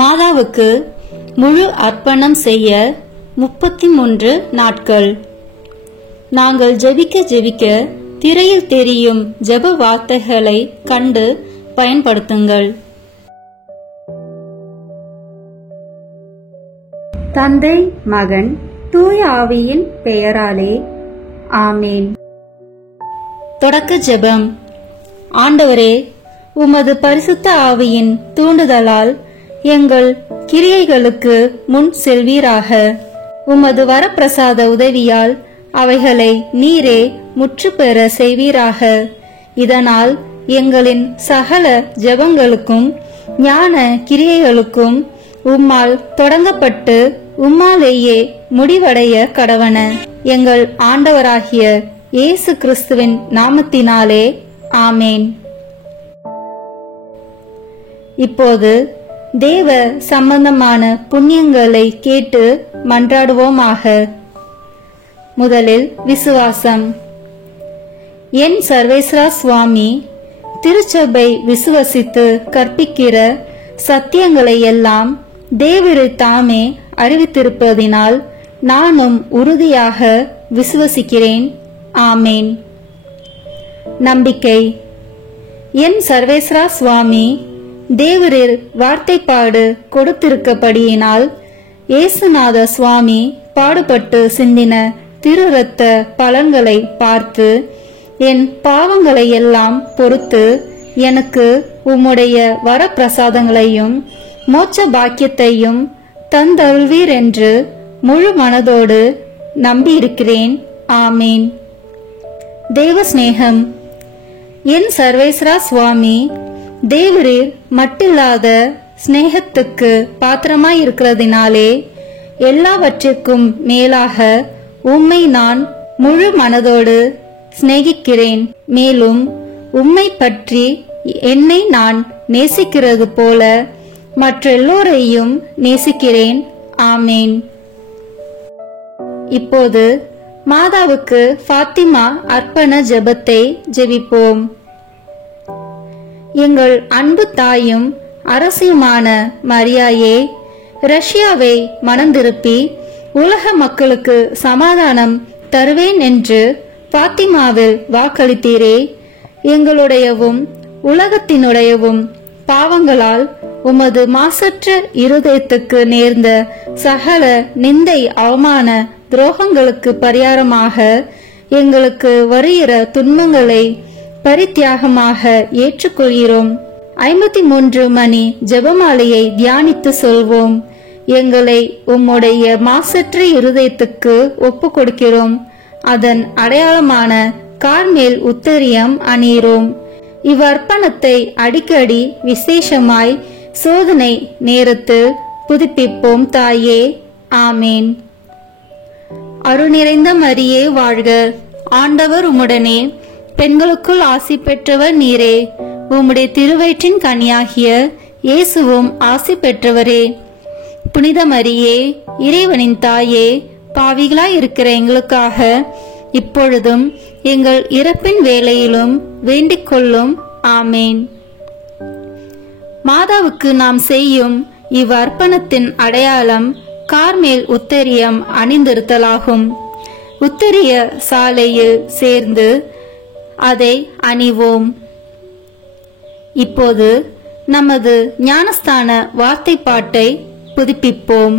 மாதாவுக்கு முழு அர்ப்பணம் செய்ய 33 நாட்கள். நாங்கள் ஜெபிக்க திரையில் தெரியும் ஜெப வார்த்தைகளை கண்டு பயன்படுத்துங்கள். தந்தை, மகன், தூய ஆவியின் பெயராலே ஆமேன். தொடக்க ஜெபம். ஆண்டவரே, உமது பரிசுத்த ஆவியின் தூண்டுதலால் எங்கள் கிரியைகளுக்கு முன் செல்வீராக. உமது வரப்பிரசாத உதவியால் அவைகளை நீரே முற்று பெற செய்வீராக. இதனால் எங்களின் சகல ஜெபங்களுக்கும் ஞான கிரியைகளுக்கும் உம்மால் தொடங்கப்பட்டு உம்மாலேயே முடிவடைய கடவன. எங்கள் ஆண்டவராகிய இயேசு கிறிஸ்துவின் நாமத்தினாலே ஆமேன். இப்போது தேவ சம்பந்தமான புண்ணியங்களை கேட்டு மன்றாடுவோமாக. முதலில் விசுவாசம். என் சர்வேஸ்வரா சுவாமி, திருச்சபை விசுவசித்து கற்பிக்கிற சத்தியங்களை எல்லாம் தேவரே தாமே அறிவித்திருப்பதினால் நானும் உறுதியாக விசுவசிக்கிறேன். ஆமேன். நம்பிக்கை. என் சர்வேஸ்வரா சுவாமி, தேவரீர் வார்த்தைப்பாடு கொடுத்திருக்கப்படியினால் இயேசுநாத சுவாமி பாடுபட்டு சிந்தின திரு இரத்த பலன்களை பார்த்து என் பாவங்களை எல்லாம் பொறுத்து எனக்கு உம்முடைய வரப்பிரசாதங்களையும் மோட்ச பாக்கியத்தையும் தந்தருள்வீர் என்று முழு மனதோடு நம்பியிருக்கிறேன். ஆமேன். தேவ சிநேகம். என் சர்வேஸ்வரா சுவாமி, தேவரீர் மட்டில்லாத சிநேகத்துக்கு பாத்திரமாயிருக்கிறதினாலே எல்லாவற்றிற்கும் மேலாக உம்மை நான் முழு மனதோடு சிநேகிக்கிறேன். மேலும் உம்மை பற்றி என்னை நான் நேசிக்கிறது போல மற்றெல்லோரையும் நேசிக்கிறேன். ஆமேன். இப்போது மாதாவுக்கு ஃபாத்திமா அர்ப்பண ஜெபத்தை ஜெபிப்போம். எங்கள் அன்பு தாயும் அரசியுமான மரியாயே, ரஷ்யாவை மனந்திருப்பி உலக மக்களுக்கு சமாதானம் தருவேன் என்று ஃபாத்திமாவில் வாக்களித்தீரே. எங்களுடையவும் உலகத்தினுடையவும் பாவங்களால் உமது மாசற்ற இருதயத்துக்கு நேர்ந்த சகல நிந்தை அவமான துரோகங்களுக்கு பரிகாரமாக எங்களுக்கு வருகிற துன்பங்களை பரித்தியாகமாக ஏற்றுக்கொள்கிறோம். 53 மணி ஜெபமாலையை தியானித்து சொல்வோம். எங்களை உம்முடைய மாசற்ற இருதயத்துக்கு ஒப்பு கொடுக்கிறோம். அதன் அடையாளமான கார்மேல் உத்தரியம் அணியிறோம். இவ்வர்ப்பணத்தை அடிக்கடி விசேஷமாய் சோதனை நேரத்தில் புதுப்பிப்போம் தாயே. ஆமேன். அருள் நிறைந்த மரியே வாழ்க. ஆண்டவர் உம்முடனே, பெண்களுக்குள் ஆசி பெற்றவர் நீரே. உம்முடைய திருவயிற்றின் கனியாகிய இயேசுவும் ஆசி பெற்றவரே. புனித மரியே, இறைவனின் தாயே, பாவிகளாய் இருக்கிற எங்களுக்காக இப்பொழுதும் எங்கள் இறப்பின் வேளையிலும் வேண்டிக் கொள்ளும். ஆமேன். மாதாவுக்கு நாம் செய்யும் இவ்வர்ப்பணத்தின் அடையாளம் கார்மேல் உத்தரியம் அணிந்திருத்தலாகும். உத்தரிய சாலையில் சேர்ந்து அதை அணிவோம். இப்போது நமது ஞானஸ்தான வார்த்தை பாட்டை புதுப்பிப்போம்.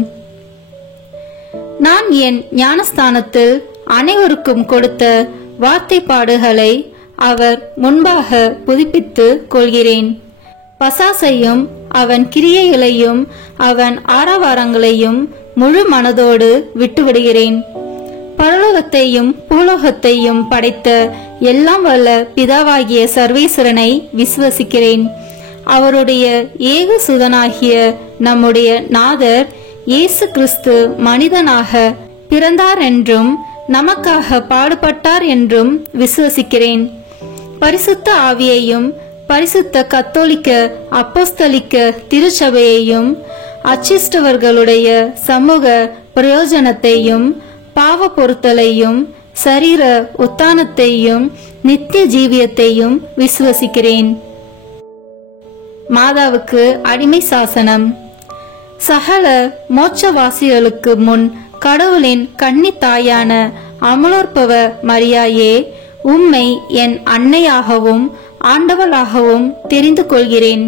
நான் என் ஞானஸ்தானத்தில் அனைவருக்கும் கொடுத்த வார்த்தை பாடுகளை அவர் முன்பாக புதுப்பித்து கொள்கிறேன். பசாசையும் அவன் கிரியைகளையும் அவன் ஆரவாரங்களையும் முழு மனதோடு விட்டுவிடுகிறேன். பரலோகத்தையும் பூலோகத்தையும் படைத்த எல்லாம் வல்ல பிதாவாகிய சர்வேஸ்வரனை விசுவசிக்கிறேன். அவருடைய ஏக சுதனாகிய நம்முடைய நாதர் இயேசு கிறிஸ்து மனிதனாக பிறந்தார் என்றும் நமக்காக பாடுபட்டார் என்றும் விசுவசிக்கிறேன். பரிசுத்த ஆவியையும் பரிசுத்த கத்தோலிக்க அப்போஸ்தலிக்க திருச்சபையையும் அச்சிஷ்டவர்களுடைய சமூக பிரயோஜனத்தையும் பாவ பொறுத்தலையும் சரீர உத்தானத்தையும் நித்திய ஜீவியத்தையும் விசுவசிக்கிறேன். மாதாவுக்கு அடிமை சாசனம். சகல மோட்சவாசிகளுக்கு முன் கடவுளின் கன்னித்தாயான அமலோற்பவ மரியாயே, உம்மை என் அன்னையாகவும் ஆண்டவளாகவும் தெரிந்து கொள்கிறேன்.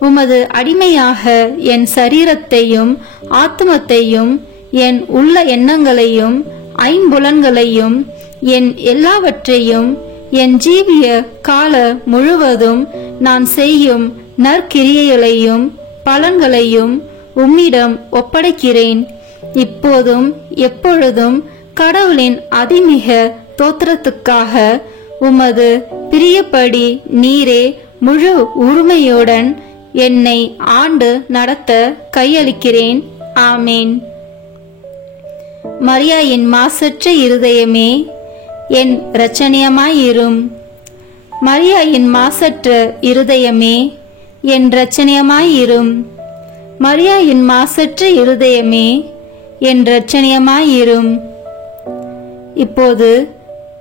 உமது அடிமையாக என் சரீரத்தையும் ஆத்மத்தையும் என் உள்ள எண்ணங்களையும் ஐம்புலன்களையும் என் எல்லாவற்றையும் என் ஜீவிய கால முழுவதும் நான் செய்யும் நற்கிரியைகளையும் பலன்களையும் உம்மிடம் ஒப்படைக்கிறேன். இப்போதும் எப்பொழுதும் கடவுளின் அதிமிக தோத்திரத்துக்காக உமது பிரியப்படி நீரே முழு உரிமையுடன் என்னை ஆண்டு நடத்த கையளிக்கிறேன். ஆமேன். மரியாயின் மாசற்ற இருதயமே, என் இரட்சணியமாயிரும். மரியாயின் மாசற்ற இருதயமே, என் இரட்சணியமாயிரும். மரியாயின் மாசற்ற இருதயமே, என் இரட்சணியமாயிரும். இப்போது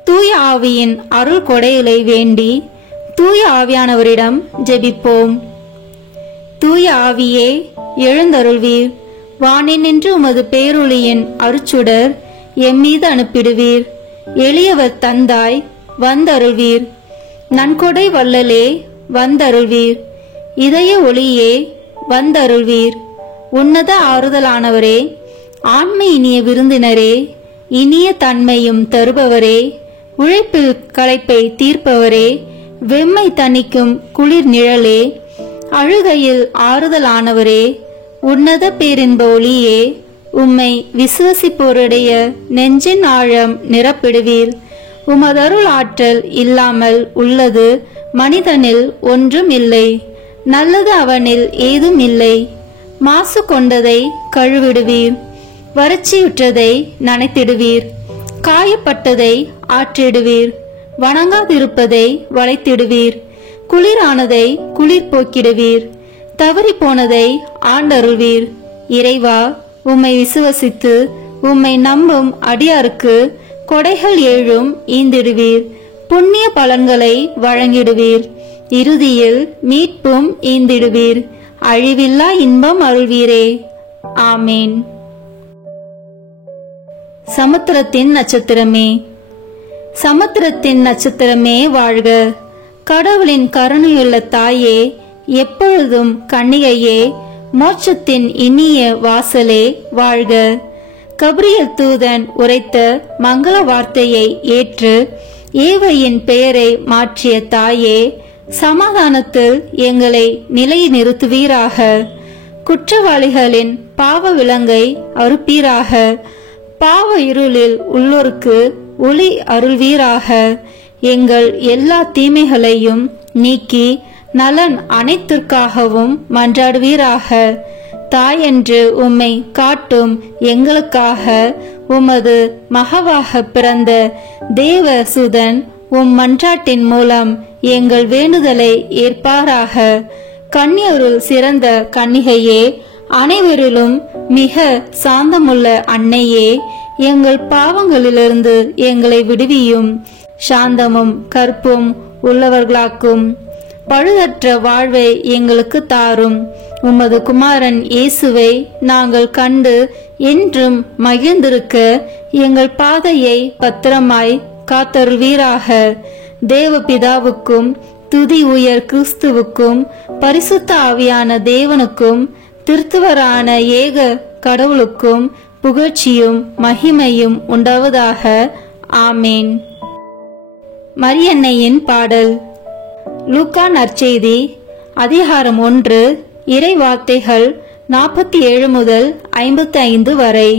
தூய ஆவியின் அருள் கொடைகளை வேண்டி தூய ஆவியானவரிடம் ஜெபிப்போம். தூய ஆவியே, எழுந்தருள்வீர். வானினின்று உமது பேரொளியின் அருச்சுடர் எம்மீது அனுப்பிடுவீர். எளியவர் தந்தாய், வந்தருள்வீர். நன்கொடை வள்ளலே, வந்தருள்வீர். இதய ஒளியே, வந்தருள்வீர். உன்னத ஆறுதலானவரே, ஆண்மை இனிய விருந்தினரே, இனிய தன்மையும் தருபவரே, உழைப்பில் களைப்பை தீர்ப்பவரே, வெம்மை தணிக்கும் குளிர் நிழலே, அழுகையில் ஆறுதலானவரே, உன்னத பேரின்ப ஒளியே, உம்மை விசுவசிப்போருடைய நெஞ்சின் ஆழம் நிரப்பிடுவீர். உமதருள் ஆற்றல் இல்லாமல் உள்ளது மனிதனில் ஒன்றும் இல்லை. நல்லது அவனில் ஏதும் இல்லை. மாசு கொண்டதை கழுவிடுவீர். வறட்சியுற்றதை நனைத்திடுவீர். காயப்பட்டதை ஆற்றிடுவீர். வணங்காதிருப்பதை வளைத்திடுவீர். குளிரானதை குளிர் போக்கிடுவீர். தவறி போனதை ஆண்டருள்வீர். இறைவா, உம்மை விசுவசித்து உம்மை நம்பும் அடியாருக்கு கொடைகள் ஏழும் ஈந்திடுவீர். புண்ணிய பலன்களை வழங்கிடுவீர். இறுதியில் மீட்பும் ஈந்திடுவீர். அழிவில்லா இன்பம் அருள்வீரே. ஆமேன். சமுத்திரத்தின் நட்சத்திரமே, சமுத்திரத்தின் நட்சத்திரமே வாழ்க. கடவுளின் கருணையுள்ள தாயே, எப்பொழுதும் கன்னிகையே, மோட்சத்தின் இனிய வாசலே வாழ்க. கபிரியல் தூதன் உரைத்த மங்கள வார்த்தையை ஏற்று ஏவையின் பெயரை மாற்றிய தாயே, சமாதானத்தில் எங்களை நிலைநிறுத்துவீராக. குற்றவாளிகளின் பாவ விலங்கை அறுப்பீராக. பாவ இருளில் உள்ளோருக்கு ஒளி அருள்வீராக. எங்கள் எல்லா தீமைகளையும் நீக்கி நலன் அனைத்திற்காகவும் மன்றாடுவீராக. தாயென்று உம்மை காட்டும் எங்களுக்காக உமது மகவாக பிறந்த தேவ சுதன் உம் மன்றாட்டின் மூலம் எங்கள் வேண்டுதலை ஏற்பாராக. கன்னியருள் சிறந்த கன்னிகையே, அனைவரிலும் மிக சாந்தமுள்ள அன்னையே, எங்கள் பாவங்களிலிருந்து எங்களை விடுவியும். சாந்தமும் கற்பும் உள்ளவர்களாக்கும். பழுதற்ற வாழ்வை எங்களுக்கு தாரும். உமது குமாரன் இயேசுவை நாங்கள் கண்டு என்றும் மகிழ்ந்திருக்க எங்கள் பாதையை பத்திரமாய் காத்தருள்வீராக. தேவபிதாவுக்கும் துதி உயர் கிறிஸ்துவுக்கும் பரிசுத்த ஆவியான தேவனுக்கும் திருத்துவரான ஏக கடவுளுக்கும் புகழ்ச்சியும் மகிமையும் உண்டாவதாக. ஆமேன். மரியன்னையின் பாடல். லூக்கா நற்செய்தி அதிகாரம் 1 இறை வார்த்தைகள் 47 முதல் 55 வரை.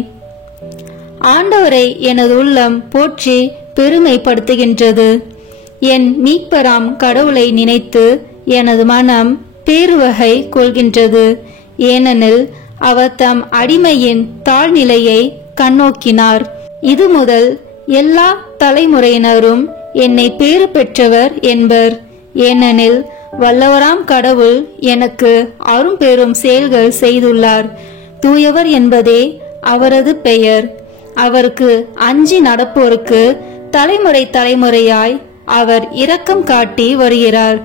ஆண்டவரை எனது உள்ளம் போற்றி பெருமைப்படுத்துகின்றது. என் மீட்பராம் கடவுளை நினைத்து எனது மனம் பேருவகை கொள்கின்றது. ஏனெனில் அவர் தம் அடிமையின் தாழ்நிலையை கண்ணோக்கினார். இது முதல் எல்லா தலைமுறையினரும் என்னை பேறு பெற்றவர் என்பர். ஏனெனில் வல்லவராம் கடவுள் எனக்கு அரும் பெரும் செயல்கள் செய்துள்ளார். தூயவர் என்பதே அவரது பெயர். அவருக்கு அஞ்சி நடப்போருக்கு தலைமுறை தலைமுறையாய் அவர் இரக்கம் காட்டி வருகிறார்.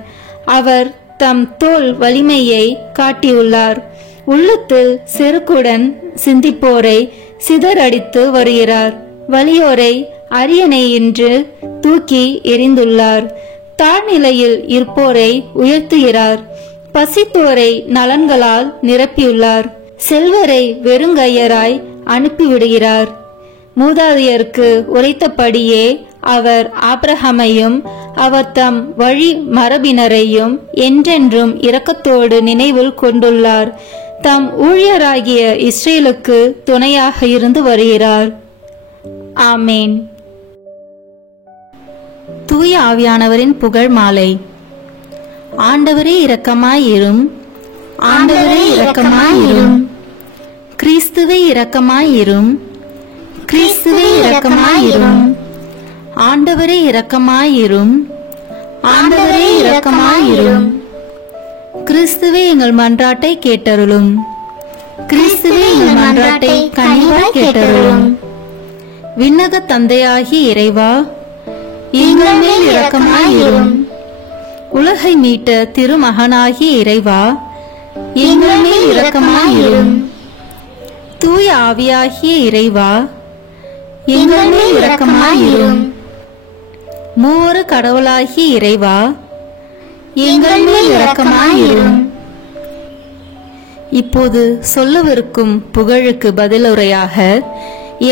அவர் தம் தோள் வலிமையை காட்டியுள்ளார். உள்ளத்தில் செருக்குடன் சிந்திப்போரை சிதறடித்து வருகிறார். வலியோரை அரியணை என்று தூக்கி எறிந்துள்ளார். தாழ்நிலையில் இருப்போரை உயர்த்துகிறார். பசித்தோரை நலன்களால் நிரப்பியுள்ளார். செல்வரை வெறுங்கையராய் அனுப்பிவிடுகிறார். மூதாதையருக்கு உரைத்தபடியே அவர் ஆபிரகாமையும் அவர் தம் வழி மரபினரையும் என்றென்றும் இரக்கத்தோடு நினைவில் கொண்டுள்ளார். தம் ஊழியராகிய இஸ்ரேலுக்கு துணையாக இருந்து வருகிறார். ஆமேன். தூய ஆவியானவரின் புகழ் மாலை. ஆண்டவரே இரக்கமாயிரும், ஆண்டவரே இரக்கமாயிரும், கிறிஸ்துவே இரக்கமாயிரும், கிறிஸ்துவே இரக்கமாயிரும், ஆண்டவரே இரக்கமாயிரும், ஆண்டவரே இரக்கமாயிரும், கிறிஸ்துவே எங்கள் மன்றாட்டை கேட்டருளும், கிறிஸ்துவே எங்கள் மன்றாட்டை கனிவாய் கேட்டருளும். விண்ணக தந்தையாகிய இறைவா, எங்கள் மேல் இரக்கமாயிரும். உலகை மீட்ட திருமகனாகிய இறைவா, எங்கள் மேல் இரக்கமாயிரும். தூய ஆவியாகிய இறைவா, எங்கள் மேல் இரக்கமாயிரும். மூவொரு கடவுளாகிய இறைவா, எங்கள் மேல் இரக்கமாயிரும். இப்போது சொல்லவிருக்கும் புகழுக்கு பதிலுரையாக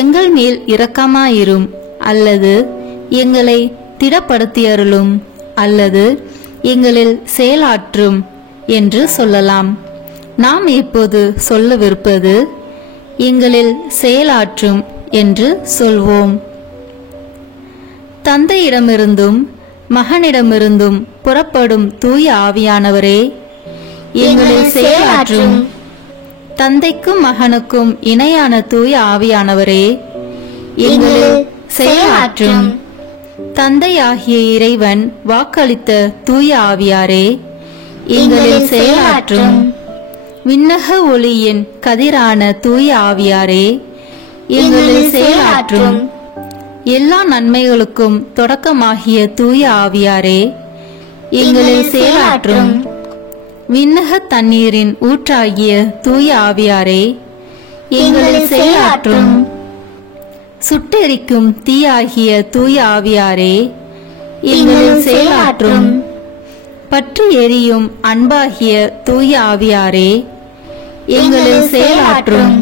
எங்கள் மேல் இரக்கமாயிரும் அல்லது எங்களை திடப்படுத்தியருளும் அல்லது எங்களில் செயலாற்றும் என்று சொல்லலாம். நாம் இப்போது சொல்லவிருப்பது எங்களில் செயலாற்றும் என்று சொல்வோம். தந்தையிடமிருந்தும் மகனிடமிருந்தும் புறப்படும் தூய ஆவியானவரே, எங்களில் செயலாற்றும். தந்தைக்கும் மகனுக்கும் இணையான தூய ஆவியானவரே, எங்களில் செயலாற்றும். தந்தையாகிய இறைவன் வாக்களித்த தூய ஆவியாரே, எங்களில் செயலாற்றும். விண்ணக ஒளியின் கதிரான தூய ஆவியாரே, எங்களில் செயலாற்றும். எல்லா நன்மைகளுக்கும் தொடக்கமாகிய தூய ஆவியாரே, எங்களில் செயலாற்றும். விண்ணக தண்ணீரின் ஊற்றாகிய தூய ஆவியாரே, எங்களில் செயலாற்றும். சுட்டெரிக்கும் தீயாகிய தூய ஆவியாரே, எங்களில் செயலாற்றும். பற்றி எரியும் அன்பாகிய தூய ஆவியாரே, எங்களில் செயலாற்றும்.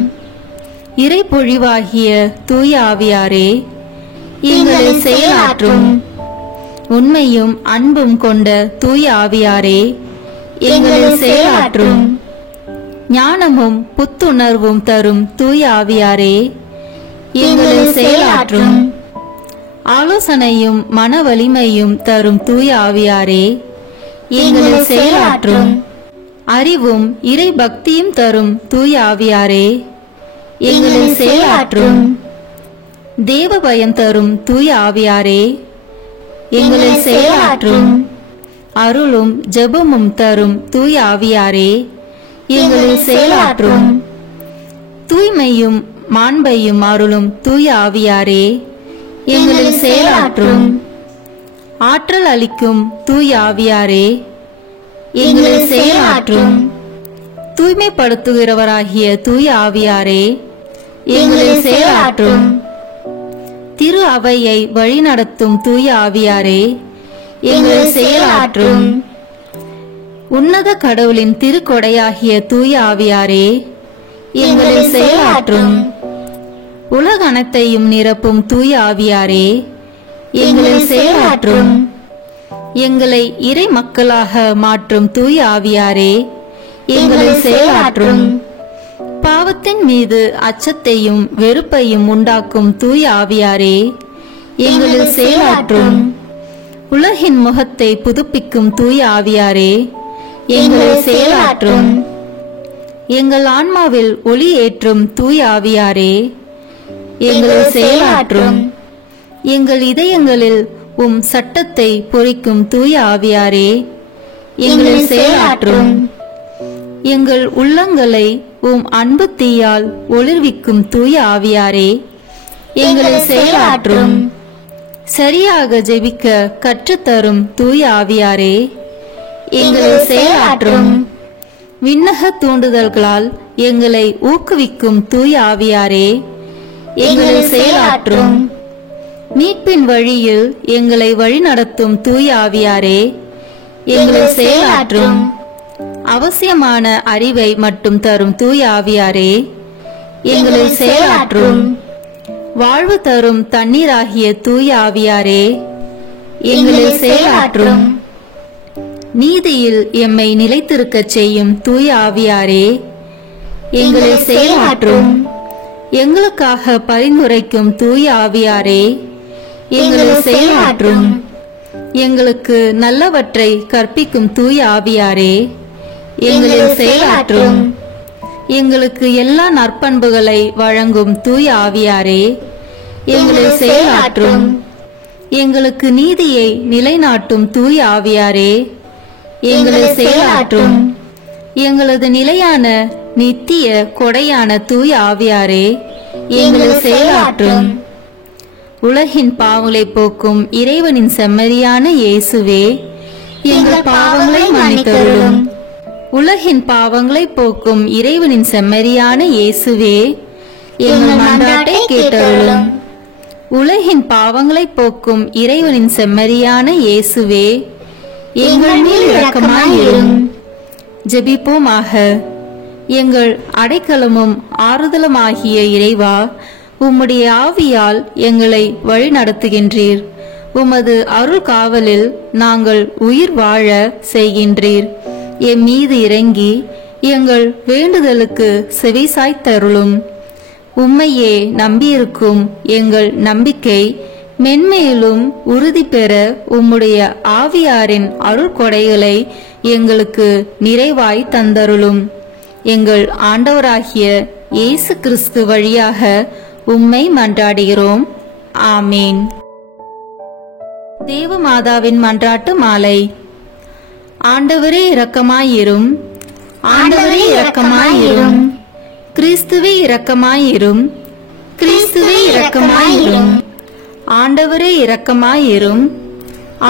இறைப்பொழிவாகிய தூய ஆவியாரே, எங்களில் செயலாற்றும். உண்மையும் அன்பும் கொண்ட தூய ஆவியாரே, எங்களில் செயலாற்றும். ஞானமும் புத்துணர்வும் தரும் தூய ஆவியாரே, எங்களில் செயலாற்றும். ஆலோசனையும் மன வலிமையும் தரும் தூய ஆவியாரே, எங்களில் செயலாற்றும். அறிவும் இறை பக்தியும் தரும் தூய ஆவியாரே, எங்களில் செயலாற்றும். தேவ பயம் தரும் தூய ஆவியாரே, எங்களில் செயலாற்றும். அருளும் ஜெபமும் தரும் தூய ஆவியாரே, எங்களில் செயலாற்றும். தூய்மையும் மாண்பையும் அருளும் தூய ஆவியாரே, எங்களில் செயலாற்றும். ஆற்றல் அளிக்கும் தூய ஆவியாரே, எங்களில் செயலாற்றும். தூய்மைப்படுத்துகிறவராகிய தூய ஆவியாரே, எங்களில் செயலாற்றும். திரு அவையை வழிநடத்தும் தூய ஆவியாரே, எங்களில் செயலாற்றும். உன்னத கடவுளின் திருக்கொடையாகிய தூய ஆவியாரே, எங்களில் செயலாற்றும். உலக அனைத்தையும் நிரப்பும் தூய ஆவியாரே, எங்களில் செயலாற்றும். எங்களை இறை மக்களாக மாற்றும் தூய ஆவியாரே, எங்களில் செயலாற்றும். பாவத்தின் மீது அச்சத்தையும் வெறுப்பையும் உண்டாக்கும் தூய ஆவியாரே, எங்களில் செயலாற்றும். உலகின் முகத்தை புதுப்பிக்கும் தூய ஆவியாரே, எங்களில் செயலாற்றும். எங்கள் ஆன்மாவில் ஒளி ஏற்றும் தூய ஆவியாரே, எங்களில் செயலாற்றும். எங்கள் இதயங்களில் உம் சட்டத்தை பொறிக்கும் தூய ஆவியாரே, எங்களில் செயலாற்றும். எங்கள் உள்ளங்களை உம் அன்பு தீயால் ஒளிர்விக்கும் தூய ஆவியாரே, எங்களில் செயலாற்றும். சரியாக ஜெபிக்க கற்றுத்தரும் தூய ஆவியாரே, எங்களில் செயலாற்றும். விண்ணக தூண்டுதல்களால் எங்களை ஊக்குவிக்கும் தூய ஆவியாரே, எங்களில் செயலாற்றும். மீட்பின் வழியில் எங்களை வழிநடத்தும் தூய ஆவியாரே, எங்களில் செயலாற்றும். அவசியமான அறிவை மட்டும் தரும் தூய ஆவியாரே, எங்களில் செயலாற்றும். வாழ்வு தரும் தண்ணீராகிய தூய ஆவியாரே, எங்களில் செயலாற்றும். நீதியில் எம்மை நிலைத்திருக்கச் செய்யும் தூய ஆவியாரே, எங்களில் செயலாற்றும். எங்களுக்காக பரிந்துரைக்கும் தூய ஆவியாரே, எங்களில் செயலாற்றும். எங்களுக்கு நல்லவற்றை கற்பிக்கும் தூய ஆவியாரே, எங்களில் செயலாற்றும். எங்களுக்கு எல்லா நற்பண்புகளை வழங்கும் தூய ஆவியாரே, எங்களில் செயலாற்றும். எங்களுக்கு நீதியை நிலைநாட்டும் தூய ஆவியாரே, எங்களில் செயலாற்றும். எங்களது நிலையான நித்திய கொடையான தூய ஆவியாரே, எங்களில் செயலாற்றும். உலகின் பாவங்களை போக்கும் இறைவனின் செம்மறியான இயேசுவே, எங்கள் பாவங்களை மன்னித்தருளும். உலகின் பாவங்களை போக்கும் இறைவனின் செம்மறியான இயேசுவே, எங்கள் மன்றாட்டை கேட்டருளும். உலகின் பாவங்களை போக்கும் இறைவனின் செம்மறியான இயேசுவே, எங்கள் மேல் இரக்கமாயிரும். ஜெபிப்போமாக. எங்கள் அடைக்கலமும் ஆறுதலுமாகிய இறைவா, உம்முடைய ஆவியால் எங்களை வழிநடத்துகின்றீர். உமது அருள் காவலில் நாங்கள் உயிர் வாழ செய்கின்றீர். எம் மீது இறங்கி எங்கள் வேண்டுதலுக்கு செவிசாய்த்தருளும். உம்மையே நம்பியிருக்கும் எங்கள் நம்பிக்கை மென்மேலும் உறுதி பெற உம்முடைய ஆவியாரின் அருள் கொடைகளை எங்களுக்கு நிறைவாய் தந்தருளும். எங்கள் ஆண்டவராகிய இயேசு கிறிஸ்து வழியாக உம்மை மன்றாடுகிறோம். ஆமேன். தேவமாதாவின் மன்றாட்டு மாலை. ஆண்டவரே இரக்கமாயிரும். ஆண்டவரே இரக்கமாயிரும். கிறிஸ்துவே இரக்கமாயிரும். கிறிஸ்துவே இரக்கமாயிரும். ஆண்டவரே இரக்கமாயிரும்.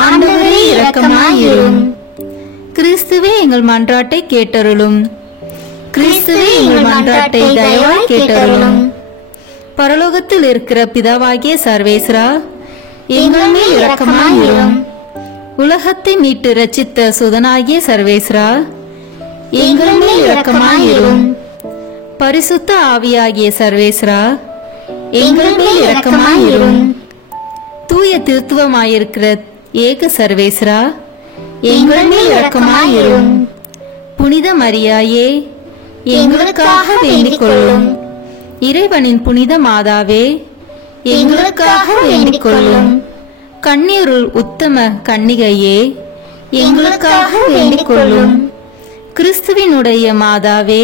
ஆண்டவரே இரக்கமாயிரும். கிறிஸ்துவே எங்கள் மன்றாட்டை கேட்டருளும். கிறிஸ்துவே எங்கள் மன்றாட்டை தயவாய் கேட்டருளும். பரலோகத்தில் இருக்கிற பிதாவாகிய சர்வேஸ்வரா, எங்கள் மேல் இரக்கமாயிரும். உலகத்தை மீட்டு ரட்சித்த சுதனாகிய சர்வேஸ்வரா, எங்கள் மேல் இரக்கமாயிரும். பரிசுத்த ஆவியாகிய சர்வேஸ்வரா, எங்கள் மேல் இரக்கமாயிரும். தூய திருத்துவமாயிருக்கிற ஏக சர்வேஸ்வரா, எங்கள் மேல் இரக்கமாயிரும். புனித மரியாயே, எங்களுக்காக வேண்டிக் கொள்ளும். இறைவனின் புனித மாதாவே, எங்களுக்காக வேண்டிக் கொள்ளும். கன்னியருள் உத்தம கன்னிகையே, எங்களுக்காக வேண்டிக் கொள்ளும். கிறிஸ்துவினுடைய மாதாவே,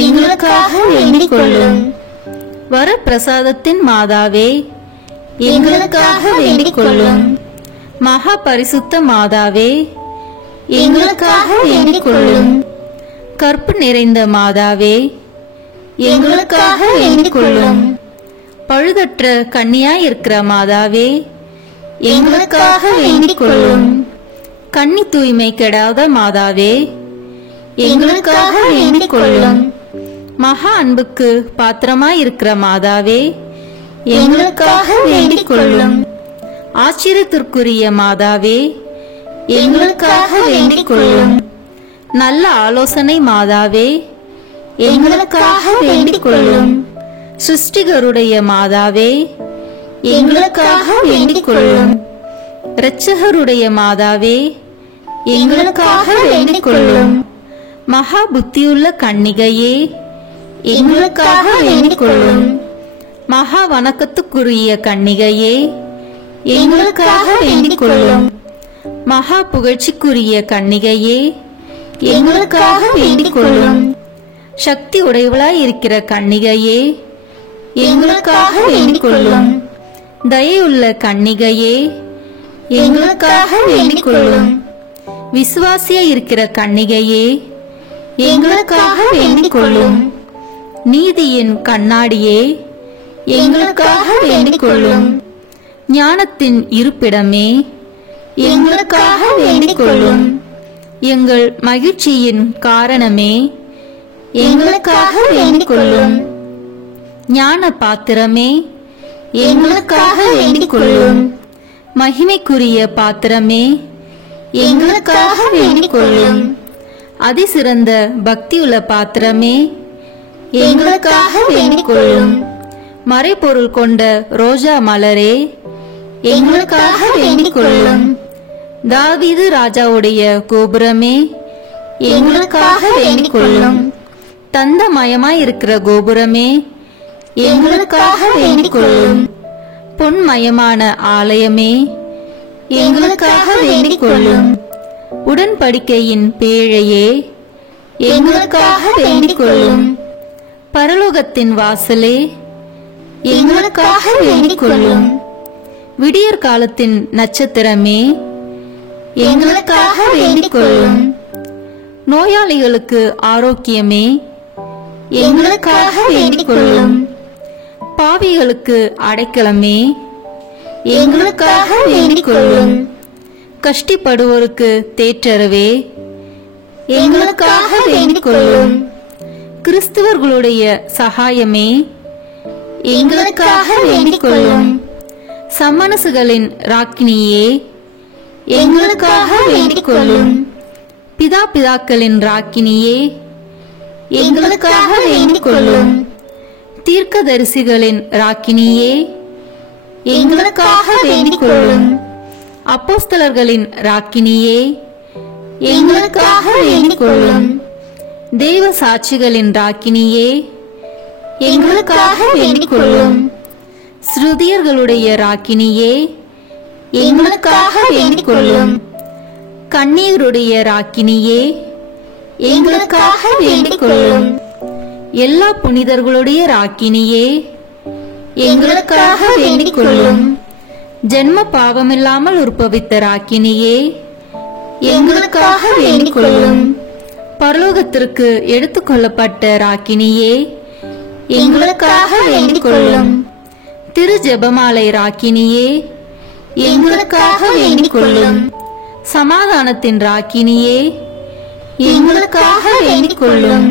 எங்களுக்காக வேண்டிக் கொள்ளும். வரப்பிரசாதத்தின் மாதாவே, எங்களுக்காக வேண்டிக் கொள்ளும். மகா பரிசுத்த மாதாவே, எங்களுக்காக வேண்டிக் கொள்ளும். கற்பு நிறைந்த மாதாவே, எங்களுக்காக வேண்டிக் கொள்ளும். பழுதற்ற கன்னியாயிருக்கிற மாதாவே, எங்களுக்காக வேண்டிக் கொள்ளும். கன்னி தூய்மை கெடாத மாதாவே, எங்களுக்காக வேண்டிக் கொள்ளும். மகா அன்புக்கு பாத்திரமாயிருக்கிற மாதாவே, எங்களுக்காக வேண்டிக் கொள்ளும். ஆச்சரியத்திற்குரிய மாதாவே, எங்களுக்காக வேண்டிக் கொள்ளும். நல்ல ஆலோசனை மாதாவே, எங்களுக்காக வேண்டிக் கொள்ளும். சிருஷ்டிகருடைய மாதாவே, எங்களுக்காக வேண்டிக் கொள்ளும். இரட்சகருடைய மாதாவே, எங்களுக்காக வேண்டிக் கொள்ளும். மகா புத்தியுள்ள கன்னிகையே, எங்களுக்காக வேண்டிக் கொள்ளும். மகா வணக்கத்துக்குரிய கன்னிகையே, எங்களுக்காக வேண்டிக் கொள்ளும். மகா புகழ்ச்சிக்குரிய கன்னிகையே, எங்களுக்காக வேண்டிக் கொள்ளும். சக்தி உடையவளாய் இருக்கிற கன்னிகையே, எங்களுக்காக வேண்டிக் கொள்ளும். தயையுள்ள கன்னிகையே, எங்களுக்காக வேண்டிக் கொள்ளும். விசுவாசியாய் இருக்கிற கன்னிகையே, எங்களுக்காக வேண்டிக் கொள்ளும். நீதியின் கண்ணாடியே, எங்களுக்காக வேண்டிக் கொள்ளும். ஞானத்தின் இருப்பிடமே, எங்களுக்காக வேண்டிக் கொள்ளும். எங்கள் மகிழ்ச்சியின் காரணமே, எங்களுக்காக வேண்டிக் கொள்ளும். ஞான பாத்திரமே, எங்களுக்காக வேண்டிக் கொள்ளும். மகிமைக்குரிய பாத்திரமே, எங்களுக்காக வேண்டிக் கொள்ளும். அதிசிறந்த பக்தியுள்ள பாத்திரமே, எங்களுக்காக வேண்டிக் கொள்ளும். மறைபொருள் கொண்ட ரோஜா மலரே, எங்களுக்காக வேண்டிக் கொள்ளும். தாவீது ராஜாவுடைய கோபுரமே, எங்களுக்காக வேண்டிக் கொள்ளும். தந்தமயமாயிருக்கிற கோபுரமே, எங்களுக்காக வேண்டிக் கொள்ளும். பொன்மயமான ஆலயமே, எங்களுக்காக வேண்டிக் கொள்ளும். உடன்படிக்கையின் பேழையே, எங்களுக்காக வேண்டிக் கொள்ளும். பரலோகத்தின் வாசலே, எங்களுக்காக வேண்டிக் கொள்ளும். விடியற் காலத்தின் நட்சத்திரமே, எங்களுக்காக வேண்டிக் கொள்ளும். நோயாளிகளுக்கு ஆரோக்கியமே, எங்களுக்காக வேண்டிக் கொள்ளும். பாவிகளுக்கு அடைக்கலமே, எங்களுக்காக வேண்டிக் கொள்ளும். கஷ்டப்படுவோருக்கு தேற்றரவே, எங்களுக்காக வேண்டிக் கொள்ளும். கிறிஸ்தவர்களுடைய சகாயமே, எங்களுக்காக வேண்டிக் கொள்ளும். சம்மனசுகளின் ராக்கினியே, எங்களுக்காக வேண்டிக் கொள்ளும். பிதாக்களின் ராக்கினியே, எங்களுக்காக வேண்டிக் கொள்ளும். தீர்க்கதரிசிகளின் ராக்கினியே, எங்களுக்காக வேண்டிக் கொள்ளும். அப்போஸ்தலர்களின் ராக்கினியே, எங்களுக்காக வேண்டிக் கொள்ளும். தேவ சாட்சிகளின் ராக்கினியே, எங்களுக்காக வேண்டிக் கொள்ளும். ஸ்ருதியர்களுடைய ராக்கினியே, எங்களுக்காக வேண்டிக் கொள்ளும். கண்ணீருடைய ராக்கினியே, எங்களுக்காக வேண்டிக் கொள்ளும். எல்லா புனிதர்களுடைய ராக்கினியே, எங்களுக்காக வேண்டிக் கொள்ளும். ஜென்ம பாவமில்லாமல் உற்பவித்த ராக்கினியே, எங்களுக்காக வேண்டிக் கொள்ளும். பரலோகத்திற்கு எடுத்துக்கொள்ளப்பட்ட ராக்கினியே, எங்களுக்காக வேண்டிக் கொள்ளும். திரு ஜெபமாலை ராக்கினியே, எங்களுக்காக வேண்டிக் கொள்ளும். சமாதானத்தின் ராக்கினியே, எங்களுக்காக வேண்டிக் கொள்ளும்.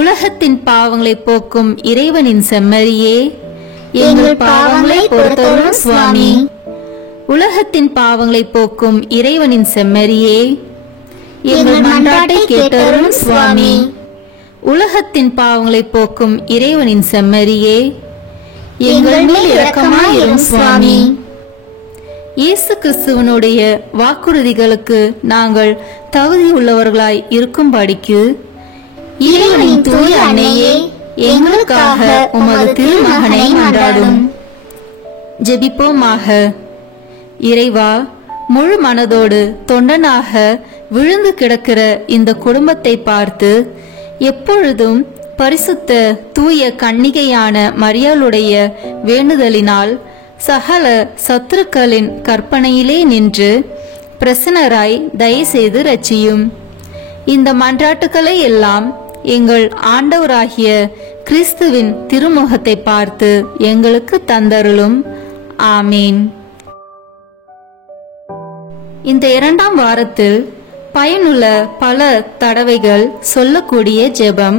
உலகத்தின் பாவங்களை போக்கும் இறைவனின் செம்மறியே, எங்கள் பாவங்களை பொறுத்தருளும் சுவாமி. உலகத்தின் பாவங்களை போக்கும் இறைவனின் செம்மறியே, எங்கள் மன்றாட்டை கேட்டருளும் சுவாமி. உலகத்தின் பாவங்களை போக்கும் இறைவனின் செம்மறியே, எங்கள் மேல் இரக்கமாயிரும் சுவாமி. இயேசு கிறிஸ்துவனுடைய வாக்குறுதிகளுக்கு நாங்கள் தகுதியுள்ளவர்களாய் இருக்கும்படிக்கு இறைவனின் தூய அன்னையே, எங்களுக்காக உமது திருமகனை மன்றாடும். ஜெபிப்போமாக. இறைவா, முழு மனதோடு தொண்டனாக விழுந்து கிடக்கிற இந்த குடும்பத்தை பார்த்து எப்பொழுதும் பரிசுத்த தூய கன்னிகையான மரியாளுடைய வேண்டுதலினால் சகல சத்துருக்களின் கற்பனையிலே நின்று பிரசன்னராய் தயவுசெய்து ரட்சியும். இந்த மன்றாட்டுக்களை எல்லாம் எங்கள் ஆண்டவராகிய கிறிஸ்துவின் திருமுகத்தை பார்த்து எங்களுக்கு தந்தருளும். ஆமீன். இந்த 2ஆம் வாரத்தில் பயனுள்ள பல தடவைகள் சொல்லக்கூடிய ஜெபம்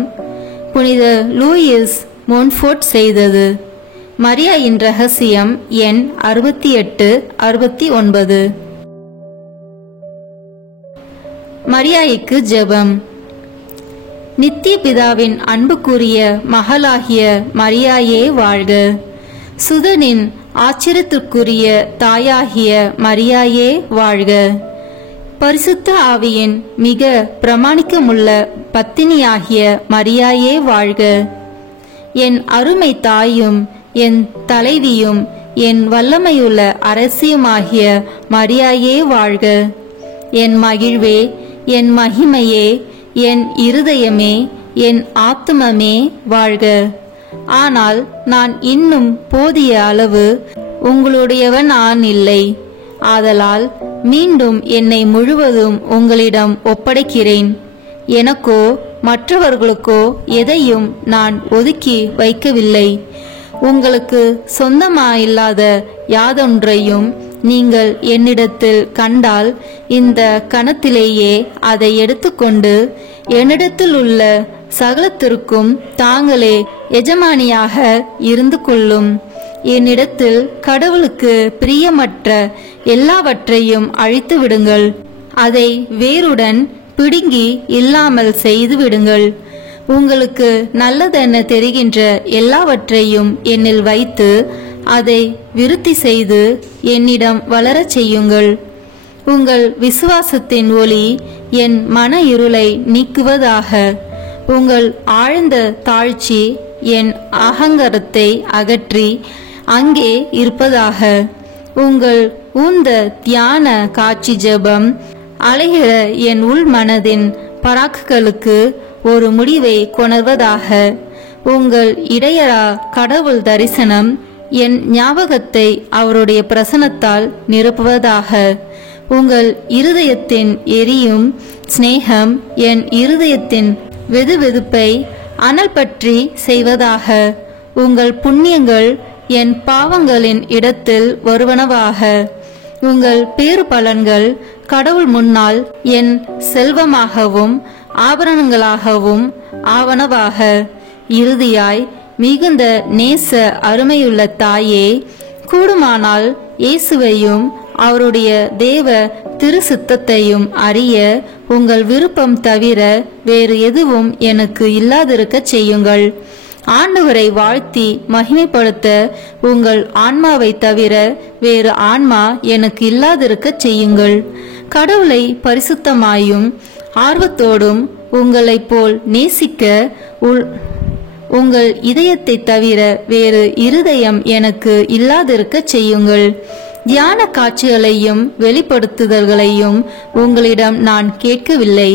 புனித லூயிஸ் மோன்ஃபோர்ட் செய்தது. மரியாயின் ரகசியம் எண் 68-69. மரியாய்க்கு ஜெபம். நித்திய பிதாவின் அன்புக்குரிய மகளாகிய மரியாயே வாழ்க. சுதனின் ஆச்சரியத்திற்குரிய தாயாகிய மரியாயே வாழ்க. பரிசுத்த ஆவியின் மிக பிரமாணிக்கமுள்ள பத்தினியாகிய மரியாயே வாழ்க. என் அருமை தாயும் என் தலைவியும் என் வல்லமையுள்ள அரசியுமாகிய மரியாயே வாழ்க. என் மகிழ்வே, என் மகிமையே, என் இருதயமே, என் ஆத்துமமே வாழ்க. ஆனால் நான் இன்னும் போதிய அளவு உங்களுடையவன் நான் இல்லை. ஆதலால் மீண்டும் என்னை முழுவதும் உங்களிடம் ஒப்படைக்கிறேன். எனக்கோ மற்றவர்களுக்கோ எதையும் நான் ஒதுக்கி வைக்கவில்லை. உங்களுக்கு சொந்தமாயில்லாத யாதொன்றையும் நீங்கள் என்னிடத்தில் கண்டால் இந்த கணத்திலேயே அதை எடுத்துக்கொண்டு என்னிடத்தில் உள்ள சகலத்திற்கும் தாங்களே எஜமானியாக இருந்து கொள்ளும். என்னிடத்தில் கடவுளுக்கு பிரியமற்ற எல்லாவற்றையும் அழித்து விடுங்கள். அதை வேருடன் பிடுங்கி இல்லாமல் செய்து விடுங்கள். உங்களுக்கு நல்லதென தெரிகின்ற எல்லாவற்றையும் என்னில் வைத்து அதை விருத்தி செய்து என்னிடம் வளரச் செய்யுங்கள். உங்கள் விசுவாசத்தின் ஒளி என் மன இருளை நீக்குவதாக. உங்கள் ஆழ்ந்த தாழ்ச்சி என் அகங்காரத்தை அகற்றி அங்கே இருப்பதாக. உங்கள் ஊந்த தியான காட்சி ஜெபம் அலைகிற என் உள் மனதின் பராக்குகளுக்கு ஒரு முடிவை கொணர்வதாக. உங்கள் இடையரா கடவுள் தரிசனம் என் ஞாபகத்தை அவருடைய பிரசனத்தால் நிரப்புவதாக. உங்கள் இருதயத்தின் எரியும் சிநேகம் என் இருதயத்தின் வெதுவெதுப்பை அனல் பற்றி செய்வதாக. உங்கள் புண்ணியங்கள் என் பாவங்களின் இடத்தில் வருவனவாக. உங்கள் பேறு பலன்கள் கடவுள் முன்னால் என் செல்வமாகவும் ஆபரணங்களாகவும் ஆவனவாக. இறுதியாய் மிகுந்த நேச அருமையுள்ள தாயே, கூடுமானால் இயேசுவையும் அவருடைய தேவ திரு சித்தத்தையும் அறிய உங்கள் விருப்பம் தவிர வேறு எதுவும் எனக்கு இல்லாதிருக்க செய்யுங்கள். ஆண்டவரை வாழ்த்தி மகிமைப்படுத்த உங்கள் ஆன்மாவை தவிர வேறு ஆன்மா எனக்கு இல்லாதிருக்க செய்யுங்கள். கடவுளை பரிசுத்தமாயும் ஆர்வத்தோடும் உங்களைப் போல் நேசிக்க உங்கள் இதயத்தை தவிர வேறு இருதயம் எனக்கு இல்லாதிருக்க செய்யுங்கள். தியான காட்சிகளையும் வெளிப்படுத்துதல்களையும் உங்களிடம் நான் கேட்கவில்லை.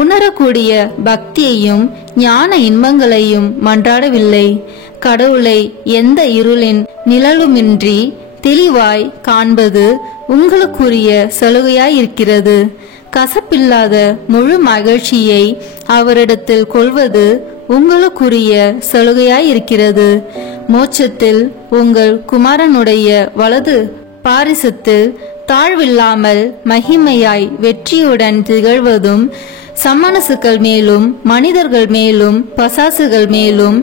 உணரக்கூடிய பக்தியையும் ஞான இன்பங்களையும் மன்றாடவில்லை. கடவுளை எந்த இருளின் நிழலுமின்றி தெளிவாய் காண்பது உங்களுக்குரிய சலுகையாயிருக்கிறது. கசப்பில்லாத முழு மகிழ்ச்சியை அவரிடத்தில் கொள்வது உங்களுக்குரிய சலுகையாயிருக்கிறது. மோட்சத்தில் உங்கள் குமாரனுடைய வலது பாரிசத்தில் தாழ்வில்லாமல் மகிமையாய் வெற்றியுடன் திகழ்வதும், சம்மனசுகள் மேலும் மனிதர்கள் மேலும் பசாசுகள் மேலும்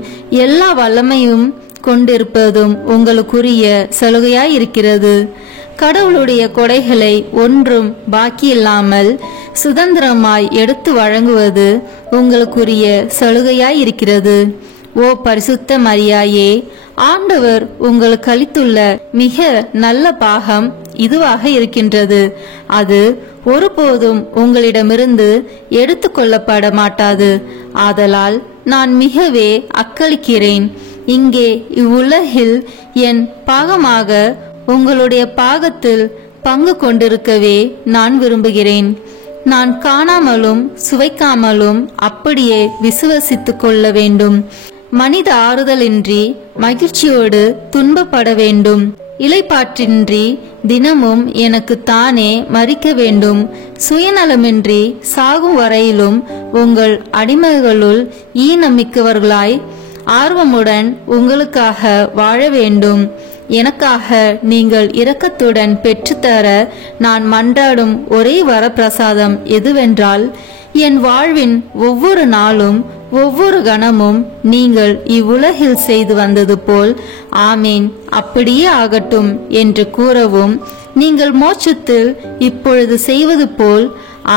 எல்லா வல்லமையும் கொண்டிருப்பதும் உங்களுக்குரிய சலுகையாயிருக்கிறது. கடவுளுடைய கொடைகளை ஒன்றும் பாக்கியில்லாமல் சுதந்திரமாய் எடுத்து வழங்குவது உங்களுக்குரிய சலுகையாயிருக்கிறது. ஓ பரிசுத்த மரியாயே, ஆண்டவர் உங்களுக்கு அளித்துள்ள மிக நல்ல பாகம் இதுவாக இருக்கின்றது. அது ஒருபோதும் உங்களிடமிருந்து எடுத்து கொள்ளப்பட மாட்டாது. ஆதலால் நான் மிகவே அக்களிக்கிறேன். இங்கே இவ்வுலகில் என் பாகமாக உங்களுடைய பாகத்தில் பங்கு கொண்டிருக்கவே நான் விரும்புகிறேன். நான் காணாமலும் சுவைக்காமலும் அப்படியே விசுவசித்துக் கொள்ள வேண்டும். மனித ஆறுதலின்றி மகிழ்ச்சியோடு துன்பப்பட வேண்டும். இளைப்பாற்றின்றி தினமும் எனக்கு தானே மறிக்க வேண்டும். சுயநலமின்றி சாகும் வரையிலும் உங்கள் அடிமைகளுள் ஈனமிக்கவர்களாய் ஆர்வமுடன் உங்களுக்காக வாழ வேண்டும். எனக்காக நீங்கள் இரக்கத்துடன் பெற்றுத்தர நான் மன்றாடும் ஒரே வரப்பிரசாதம் எதுவென்றால், என் வாழ்வின் ஒவ்வொரு நாளும் ஒவ்வொரு கணமும் நீங்கள் இவ்வுலகில் செய்து வந்தது போல் ஆமீன் அப்படியே ஆகட்டும் என்று கூறவும், நீங்கள் மோட்சத்தில் இப்பொழுது செய்வது போல்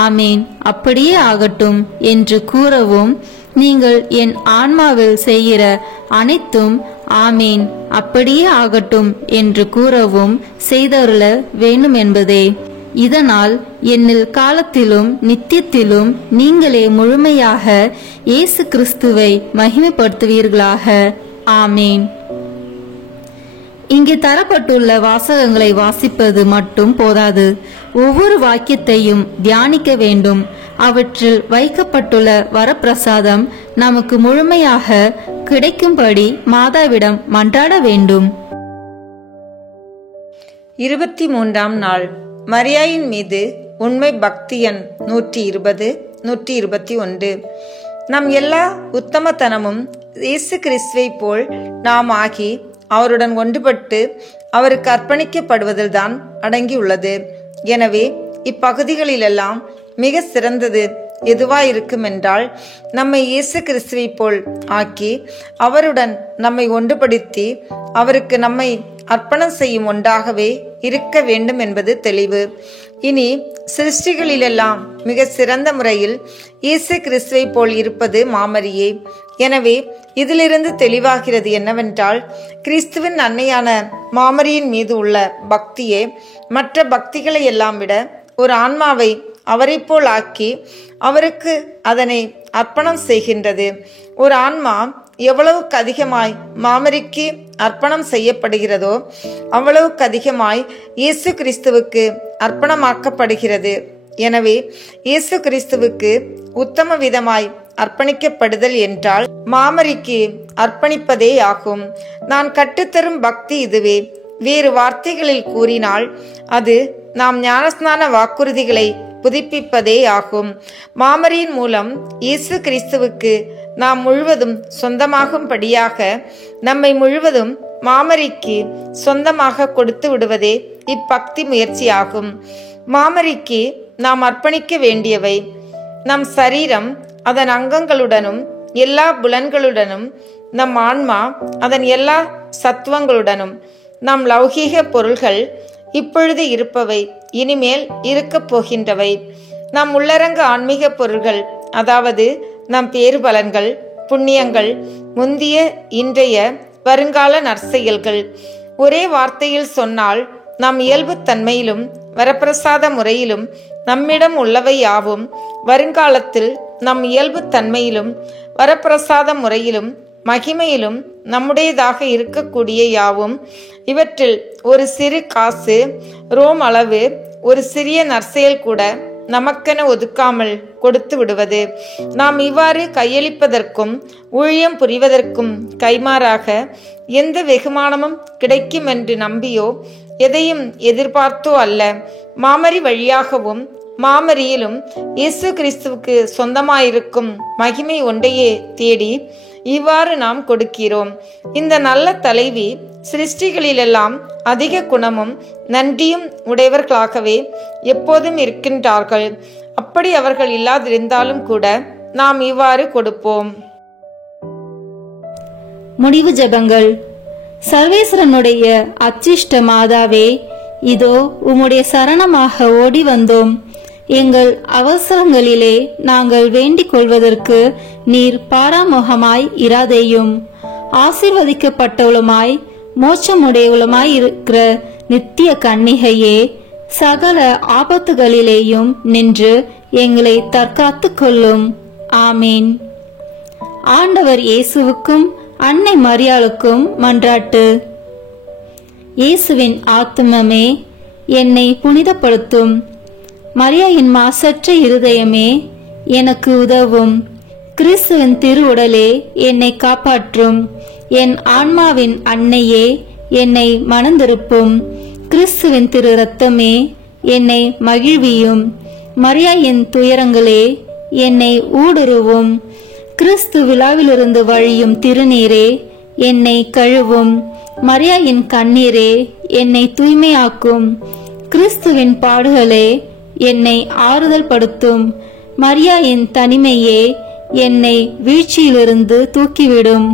ஆமீன் அப்படியே ஆகட்டும் என்று கூறவும், நீங்கள் என் ஆன்மாவில் செய்கிற அனைத்தும் ஆமீன் அப்படியே ஆகட்டும் என்று கூறவும் செய்தருள வேண்டும் என்பதே. இதனால் என்னில் காலத்திலும் நித்தியத்திலும் நீங்களே முழுமையாக இயேசு கிறிஸ்துவை மகிமைப்படுத்துவீர்களாக. ஆமீன். இங்கே தரப்பட்டுள்ள வாசகங்களை வாசிப்பது மட்டும் போதாது. ஒவ்வொரு வாக்கியத்தையும் தியானிக்க வேண்டும். அவற்றில் வைக்கப்பட்டுள்ள வரப்பிரசாதம் நமக்கு முழுமையாக கிடைக்கும்படி மாதாவிடம் மன்றாட வேண்டும். 23ஆம் நாள். மரியாயின் மீது உண்மை பக்தி எண் 120, 121. நம் எல்லா உத்தமத்தனமும் இயேசு கிறிஸ்துவை போல் நாம் ஆகி அவருடன் ஒன்றுபட்டு அவருக்கு அர்ப்பணிக்கப்படுவதில்தான் அடங்கியுள்ளது. எனவே இப்பகுதிகளிலெல்லாம் மிக சிறந்தது எதுவாயிருக்கும் என்றால், நம்மை இயேசு கிறிஸ்துவை போல் ஆக்கி அவருடன் நம்மை ஒன்றுபடுத்தி அவருக்கு நம்மை அர்ப்பணம் செய்யும் ஒன்றாகவே இருக்க வேண்டும் என்பது தெளிவு. இனி சிருஷ்டிகளிலெல்லாம் மிக சிறந்த முறையில் இயேசு கிறிஸ்துவை போல் இருப்பது மாமரியே. எனவே இதிலிருந்து தெளிவாகிறது என்னவென்றால், கிறிஸ்துவின் அன்னையான மாமரியின் மீது உள்ள பக்தியே மற்ற பக்திகளை எல்லாம் விட ஒரு ஆன்மாவை அவரை போல் ஆக்கி அவருக்கு அதனை அர்ப்பணம் செய்கின்றது. ஒரு ஆன்மா எவ்வளவுக்கு அதிகமாய் மாமரிக்கு அர்ப்பணம் செய்யப்படுகிறதோ அவ்வளவுக்கு அதிகமாய் இயேசு கிறிஸ்துவுக்கு அர்ப்பணமாக்கப்படுகிறது. எனவே இயேசு கிறிஸ்துவுக்கு உத்தம விதமாய் அர்ப்பணிக்கப்படுதல் என்றால் மாமரிக்கு அர்ப்பணிப்பதே ஆகும். நான் கற்றுத்தரும் பக்தி இதுவே. வேறு வார்த்தைகளில் கூறினால் அது நாம் ஞானஸ்நான வாக்குறுதிகளை புதுப்பிப்பதே ஆகும். மாமரியின் மூலம் இயேசு கிறிஸ்துவுக்கு நாம் முழுவதும் சொந்தமாகும்படியாக நம்மை முழுவதும் மாமரிக்கு சொந்தமாக கொடுத்து விடுவதே இப்பக்தி முயற்சியாகும். மாமரிக்கு நாம் அர்ப்பணிக்க வேண்டியவை நம் சரீரம் அதன் அங்கங்களுடனும் எல்லா புலன்களுடனும், நம் ஆன்மா அதன் எல்லா சத்துவங்களுடனும், நம் லௌகீக பொருள்கள் இப்பொழுது இருப்பவை, இனிமேல் இருக்கப் போகின்றவை, நம் உள்ளரங்க ஆன்மீக பொருள்கள், அதாவது நம் பேறுபலன்கள், புண்ணியங்கள், முந்திய இன்றைய வருங்கால நற்செயல்கள். ஒரே வார்த்தையில் சொன்னால், நம் இயல்பு தன்மையிலும் வரப்பிரசாத முறையிலும் நம்மிடம் உள்ளவை யாவும் வருங்காலத்தில் நம் இயல்பு தன்மையிலும் வரப்பிரசாத முறையிலும் மகிமையிலும் நம்முடையதாக இருக்கக்கூடிய யாவும், இவற்றில் ஒரு சிறு காசு ரோம் அளவு ஒரு சிறிய நற்செயல் கூட நமக்கென ஒதுக்காமல் கொடுத்து விடுவது. நாம் இவ்வாறு கையளிப்பதற்கும் ஊழியம் புரிவதற்கும் கைமாறாக எந்த வெகுமானமும் கிடைக்கும் என்று நம்பியோ எதையும் எதிர்பார்த்தோ அல்ல, மாமரி வழியாகவும் மாமரியிலும் இயேசு கிறிஸ்துவுக்கு சொந்தமாயிருக்கும் மகிமை ஒன்றையே தேடி இவ்வாறு நாம் கொடுக்கிறோம். இந்த நல்ல தலைவி சிருஷ்டிகளிலெல்லாம் அதிக குணமும் நன்றியும் உடையவர்களாகவே எப்போதும் இருக்கின்றார்கள். அப்படி அவர்கள் இல்லாதிருந்தாலும் கூட நாம் இவ்வாறு கொடுப்போம். முடிவு ஜெபங்கள். சர்வேஸ்வரனுடைய அச்சிஷ்ட மாதாவே, இதோ உம்முடைய சரணமாக ஓடி வந்தோம். எங்கள் அவசரங்களிலே நாங்கள் வேண்டிக் கொள்வதற்கு நீர் பாராமுகமாய் இராதேயும். ஆசீர்வதிக்கப்பட்டவளுமாய் மோட்சமுடையவளுமாய் இருக்கிற நித்திய கன்னிகையே, சகல ஆபத்துகளிலேயும் நின்று எங்களை தற்காத்து கொள்ளும். ஆமீன். ஆண்டவர் இயேசுவுக்கும் அன்னை மரியாளுக்கும் மன்றாட்டு. இயேசுவின் ஆத்துமமே, என்னை புனிதப்படுத்தும். மரியாயின் மாசற்ற இருதயமே, எனக்கு உதவும். கிறிஸ்துவின் திருவுடலே, என்னை காப்பாற்றும். என் ஆன்மாவின் அன்னையே, என்னை மணந்திருப்பும். கிறிஸ்துவின் திரு இரத்தமே, என்னை மகிழ்வியும். மரியாயின் துயரங்களே, என்னை ஊடுருவும். கிறிஸ்து விழாவிலிருந்து வழியும் திருநீரே, என்னை கழுவும். மரியாயின் கண்ணீரே, என்னை தூய்மையாக்கும். கிறிஸ்துவின் பாடுகளே, என்னை ஆறுதல் படுத்தும். மரியாயின் தனிமையே, என்னை வீழ்ச்சியிலிருந்து தூக்கிவிடும்.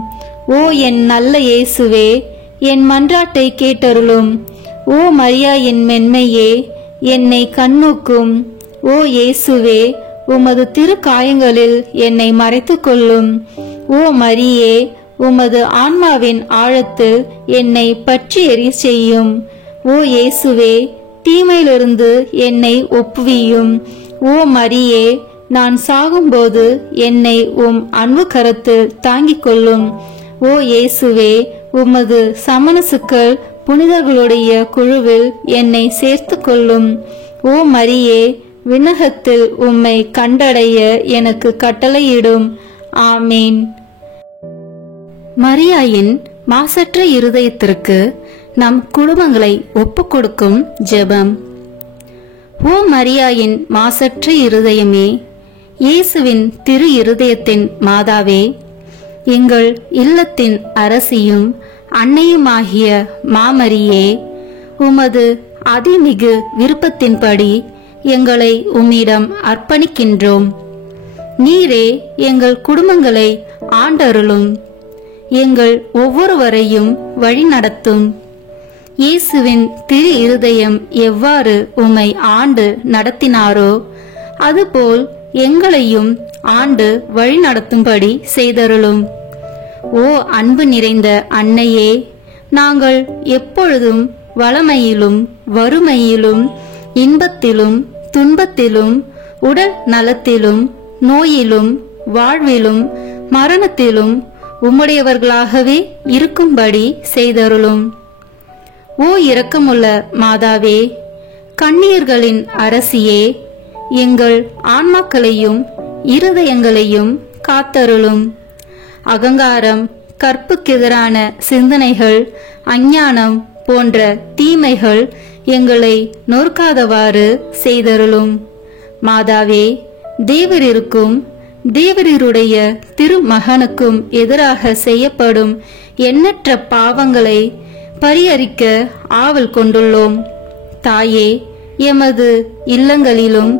ஓ என் நல்ல இயேசுவே, என் மன்றாட்டை கேட்டருளும். ஓ மரியாயின் மென்மையே, என்னை கண்ணோக்கும். ஓ இயேசுவே, உமது திரு காயங்களில் என்னை மறைத்துக் கொள்ளும். ஓ மரியே, உமது ஆன்மாவின் ஆழத்தில் என்னை பற்றி எரிய செய்யும். ஓ இயேசுவே, தீமையிலிருந்து என்னை ஒப்புவியும். ஓ மரியே, நான் சாகும்போது என்னை உம் அன்பு கரத்தில் தாங்கிக் கொள்ளும். ஓ இயேசுவே, உமது சமணசுக்கள் புனிதர்களுடைய குழுவில் என்னை சேர்த்து கொள்ளும். ஓ மரியே, விண்ணகத்தில் உம்மை கண்டடைய எனக்கு கட்டளையிடும். ஆமீன். மரியாயின் மாசற்ற இருதயத்திற்கு நம் குடும்பங்களை ஒப்புக்கொடுக்கும் ஜெபம். ஓ மரியாயின் மாசற்ற இருதயமே, இயேசுவின் திரு இருதயத்தின் மாதாவே, எங்கள் இல்லத்தின் அரசியும் அன்னையுமாகிய மாமரியே, உமது அதிமிகு விருப்பத்தின்படி எங்களை உம்மிடம் அர்ப்பணிக்கின்றோம். நீரே எங்கள் குடும்பங்களை ஆண்டருளும், எங்கள் ஒவ்வொருவரையும் வழிநடத்தும். இயேசுவின் திரு இருதயம் எவ்வாறு உம்மை ஆண்டு நடத்தினாரோ அதுபோல் எங்களையும் ஆண்டு வழிநடத்தும்படி செய்தருளும். ஓ அன்பு நிறைந்த அன்னையே, நாங்கள் எப்பொழுதும் வளமையிலும் வறுமையிலும் இன்பத்திலும் துன்பத்திலும் உடல் நலத்திலும் நோயிலும் வாழ்விலும் மரணத்திலும் உம்முடையவர்களாகவே இருக்கும்படி செய்தருளும். ஓ இரக்கமுள்ள மாதாவே, கண்ணீர்களின் அரசியே, எங்கள் ஆன்மாக்களையும் இருதயங்களையும் காத்தருளும். அகங்காரம், கற்புக்கெதிரான சிந்தனைகள், அஞ்ஞானம் போன்ற தீமைகள் எங்களை நொறுக்காதவாறு செய்தருளும். மாதாவே, தேவரிற்கும் தேவரீருடைய திருமகனுக்கும் எதிராக செய்யப்படும் எண்ணற்ற பாவங்களை பரிஹரிக்க ஆவல் கொண்டுள்ளோம். தாயே, எமது இல்லங்களிலும்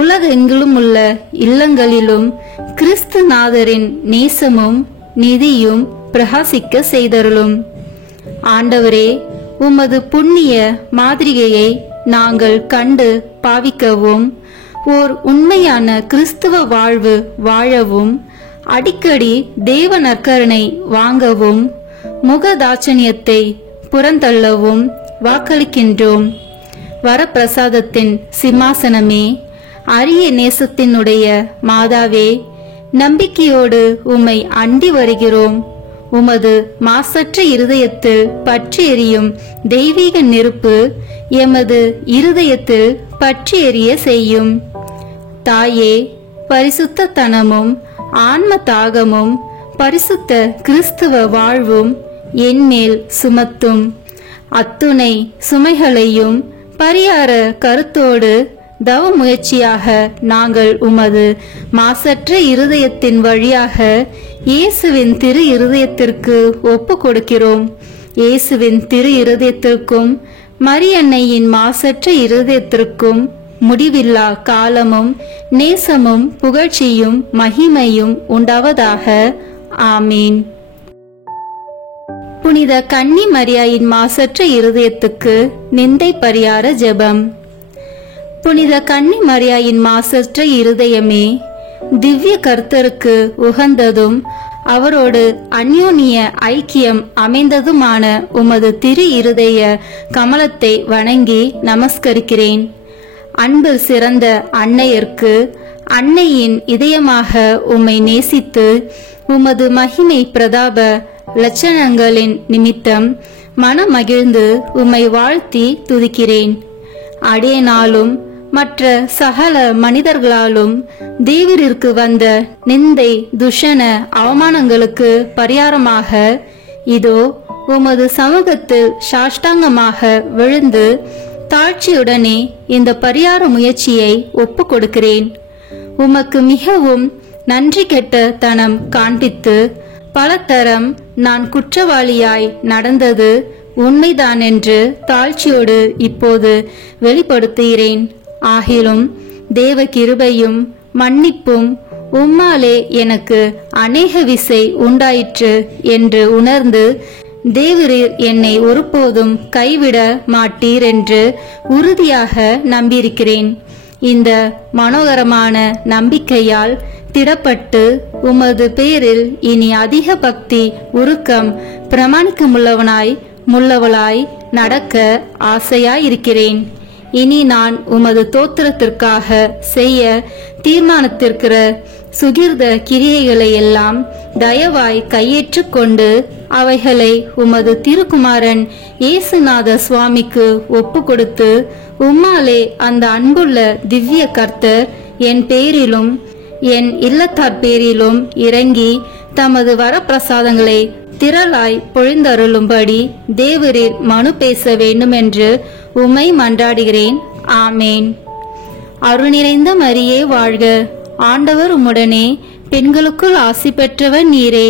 உலகெங்கிலும் உள்ள இல்லங்களிலும் கிறிஸ்துநாதரின் நேசமும் நீதியும் பிரகாசிக்க செய்தருளும். ஆண்டவரே, உமது புண்ணிய மாதிரிகையை நாங்கள் கண்டு பாவிக்கவும், ஓர் உண்மையான கிறிஸ்துவ வாழ்வு வாழவும், அடிக்கடி தேவ நற்கருணை வாங்கவும், முகதாட்சணியத்தை புறந்தள்ளவும் வாக்களிக்கின்றோம். வரப்பிரசாதத்தின் சிம்மாசனமே, அரிய நேசத்தினுடைய மாதாவே, நம்பிக்கையோடு உம்மை அண்டி வருகிறோம். உமது மாசற்ற இருதயத்தில் பற்றி எரியும் தெய்வீக நெருப்பு எமது இருதயத்தில் பற்றி எரிய செய்யும். தாயே, பரிசுத்தத்தனமும் ஆன்ம தாகமும் பரிசுத்த கிறிஸ்துவ வாழ்வும் என்மேல் சுமத்தும். அத்துணை சுமைகளையும் பரிகார கருத்தோடு தவ முயற்சியாக நாங்கள் உமது மாசற்ற இருதயத்தின் வழியாக இயேசுவின் திரு இருதயத்திற்கு ஒப்பு கொடுக்கிறோம். இயேசுவின் திரு இருதயத்திற்கும் மரியன்னையின் மாசற்ற இருதயத்திற்கும் முடிவில்லா காலமும் நேசமும் புகழ்ச்சியும் மகிமையும் உண்டாவதாக. ஆமீன். புனித கன்னி மரியாயின் மாசற்ற இருதயத்துக்கு நிந்தை பரிகார ஜெபம். புனித கன்னி மரியாயின் மாசற்ற இருதயமே, திவ்ய கர்த்தருக்கு உகந்ததும் அவரோடு அந்யோன்ய ஐக்கியம் அமைந்ததுமான உமது திரு இருதய கமலத்தை வணங்கி நமஸ்கரிக்கிறேன். அன்பில் சிறந்த அன்னையர்க்கு அன்னையின் இதயமாக உம்மை நேசித்து உமது மகிமை பிரதாப லட்சணங்களின் நிமித்தம் மனமகிழ்ந்து உம்மை வாழ்த்தி துதிக்கிறேன். அடியேனாலும் மற்ற சகல மனிதர்களாலும் தேவரிற்கு வந்த நிந்தை துஷண அவமானங்களுக்கு பரிகாரமாக இதோ உமது சமூகத்தில் சாஷ்டாங்கமாக விழுந்து தாழ்ச்சியுடனே இந்த பரிகார முயற்சியை ஒப்பு கொடுக்கிறேன். உமக்கு மிகவும் நன்றி கெட்ட தனம் காண்பித்து பல தரம் நான் குற்றவாளியாய் நடந்தது உண்மைதான் என்று தாழ்ச்சியோடு இப்போது வெளிப்படுத்துகிறேன். ஆகிலும் தேவ கிருபையும் மன்னிப்பும் உம்மாலே எனக்கு அநேக விசை உண்டாயிற்று என்று உணர்ந்து தேவரீர் என்னை ஒருபோதும் கைவிட மாட்டீர் என்று உறுதியாக நம்பியிருக்கிறேன். இந்த மனோகரமான நம்பிக்கையால் திடப்பட்டு உமது பேரில் இனி அதிக பக்தி உருக்கம் பிரமாணிக்கமுள்ளவளாய் நடக்க ஆசையாயிருக்கிறேன். இனி நான் உமது தோத்திரத்திற்காக செய்ய தீர்மானித்திருக்கிற சுகிர்த கிரியைகளை எல்லாம் தயவாய் கையேற்றுக் கொண்டு அவைகளை உமது திருக்குமாரன் இயேசுநாத சுவாமிக்கு ஒப்பு கொடுத்து உம்மாலே அந்த அன்புள்ள திவ்ய கர்த்தர் என் பேரிலும் என் இல்லத்தார் பேரிலும் இறங்கி தமது வரப்பிரசாதங்களை திரளாய் பொழிந்தருளும்படி தேவரீர் மனு பேச வேண்டுமென்று உம்மை மன்றாடுகிறேன். ஆமேன். அருள் நிறைந்த மரியே வாழ்க, ஆண்டவர் உம்முடனே, பெண்களுக்குள் ஆசி பெற்றவர் நீரே.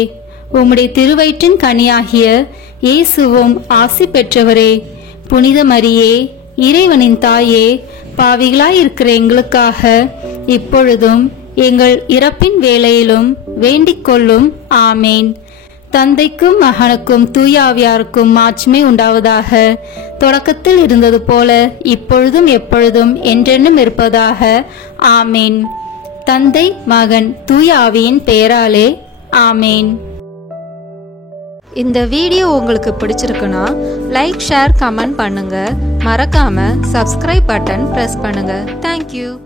உம்முடைய திருவயிற்றின் கனியாகிய இயேசுவும் ஆசி பெற்றவரே. புனித மரியே, இறைவனின் தாயே, பாவிகளாயிருக்கிற எங்களுக்காக இப்பொழுதும் எங்கள் இறப்பின் வேளையிலும் வேண்டிக் கொள்ளும். ஆமேன். தந்தைக்கும் மகனுக்கும் தூய ஆவியாருக்கும் மாட்சிமை உண்டாவதாக. தொடக்கத்தில் இருந்தது போல இப்பொழுதும் எப்பொழுதும் என்றென்றும் இருப்பதாக. ஆமேன். தந்தை, மகன், தூய ஆவியின் பெயராலே. ஆமேன். இந்த வீடியோ உங்களுக்கு பிடிச்சிருக்குன்னா லைக், ஷேர், கமெண்ட் பண்ணுங்க. மறக்காம சப்ஸ்கிரைப் பட்டன் பிரஸ் பண்ணுங்க. தேங்க்யூ.